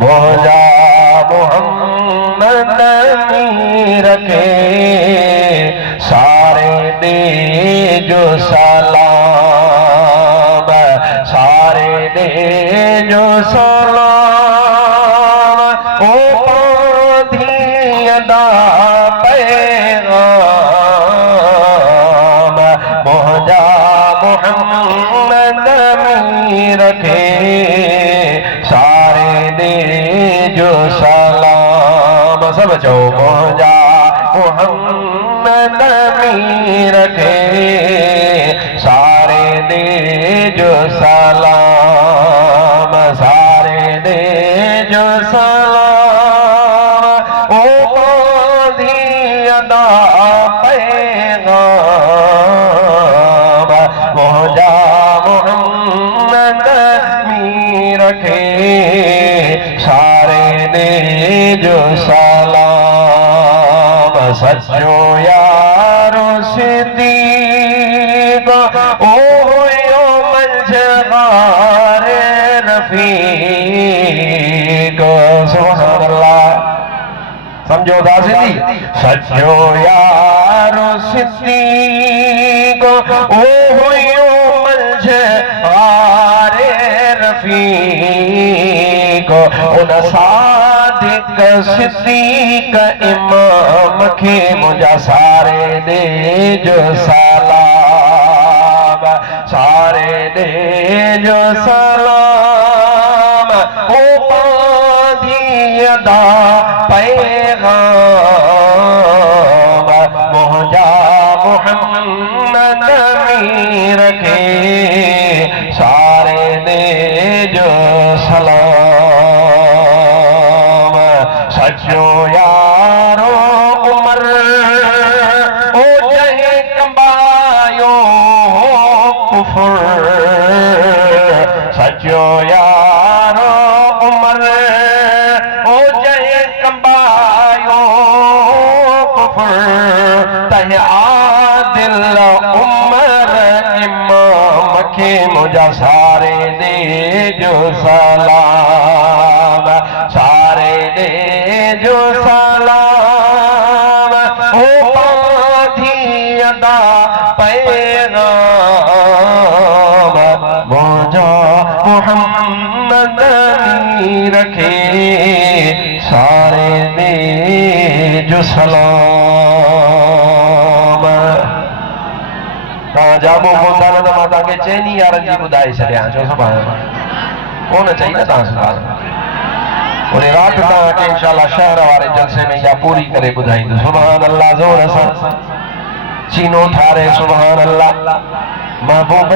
मौजा मोहम्मद मीर के सारे दे जो सलाम, सारे दे जो सलाम, ओ पाधियदा पैगाम, मौजा मोहम्मद मीर के सारे दे जो सलाम। सब जो मौजा मोहम्मद मीर के सारे दे जो सलाम, सारे दे जो सलाम, ओ पाधियदा पैगाम, मौजा मोहम्मद मीर के सारे दे जो सलाम। सच्चो यारो सिद्दीक ओ यो मंजगारे रफीक। सुभान अल्लाह। समझो दासिंदी। सच्चो यारो सिद्दीक ओ यो मंजगारे रफीक। उन सादिक सिद्दीक इमाम के मुझा सारे दे जो सलाम, सारे दे जो सलाम, ओ पाधियदा पैगाम, मौजा मोहम्मद मीर के सारे दे जो सलाम। सच्चो यारो उमर ओ जहे कंबायो कुफर। सच्चो यारो उमर ओ जहे कंबायो कुफर। तह आदिल उमर इमाम के मुझा सारे दे जो सलाम, सारे दे जो सलाम, ओ पाधियदा पैगाम, मौजा मोहम्मद मीर के सारे दे जो सलाम। तव्हां जाबो कोन्हा न त मां तव्हांखे चइनी यारनि जी ॿुधाए छॾियां। चओ सुभाणे कोन चई न तव्हां सुभाणे उन रात तव्हांखे इंशाअल्लाह शहर वारे जलसे में या पूरी करे ॿुधाईंदो। सुभान अल्लाह। ज़ोर सां सीनो ठारे सुभान अल्लाह। महबूब